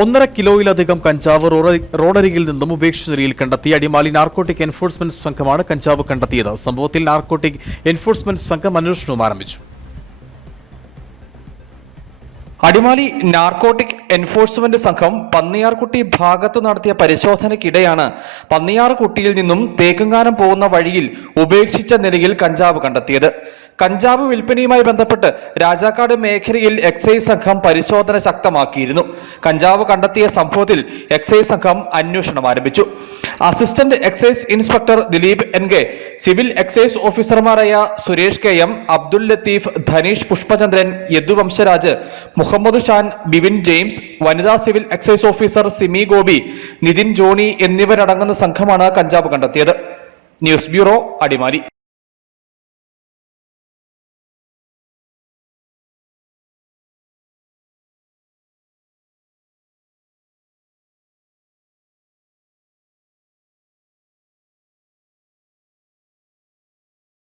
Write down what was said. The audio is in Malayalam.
1.5 കിലോയിലധികം കഞ്ചാവ് റോഡരികിൽ നിന്നും ഉപേക്ഷിച്ച നിലയിൽ കണ്ടെത്തി. അടിമാലി നാർക്കോട്ടിക് എൻഫോഴ്സ്മെന്റ് സംഘമാണ് കഞ്ചാവ് കണ്ടെത്തിയത്. സംഭവത്തിൽ നാർക്കോട്ടിക് എൻഫോഴ്സ്മെന്റ് സംഘം അന്വേഷണവും ആരംഭിച്ചു. അടിമാലി നാർക്കോട്ടിക് എൻഫോഴ്സ്മെന്റ് സംഘം പന്നിയാർകുട്ടി ഭാഗത്ത് നടത്തിയ പരിശോധനയ്ക്കിടെയാണ് പന്നിയാർകുട്ടിയിൽ നിന്നും തേക്കുംകാനം പോകുന്ന വഴിയിൽ ഉപേക്ഷിച്ച നിലയിൽ കഞ്ചാവ് കണ്ടെത്തിയത്. കഞ്ചാവ് വിൽപ്പനയുമായി ബന്ധപ്പെട്ട് രാജാക്കാട് മേഖലയിൽ എക്സൈസ് സംഘം പരിശോധന ശക്തമാക്കിയിരുന്നു. കഞ്ചാവ് കണ്ടെത്തിയ സംഭവത്തിൽ എക്സൈസ് സംഘം അന്വേഷണം ആരംഭിച്ചു. Assistant excise inspector Dileep NK, civil excise ഓഫീസർമാരായ സുരേഷ് KM, അബ്ദുൽ ലത്തീഫ്, ധനീഷ് പുഷ്പചന്ദ്രൻ, യദുവംശരാജ്, മുഹമ്മദ് ഷാൻ, ബിബിൻ ജെയിംസ്, വനിതാ civil excise officer Simi Gopi, Nithin Johny എന്നിവരടങ്ങുന്ന സംഘമാണ് കഞ്ചാവ് കണ്ടെത്തിയത്. News bureau, Adimali.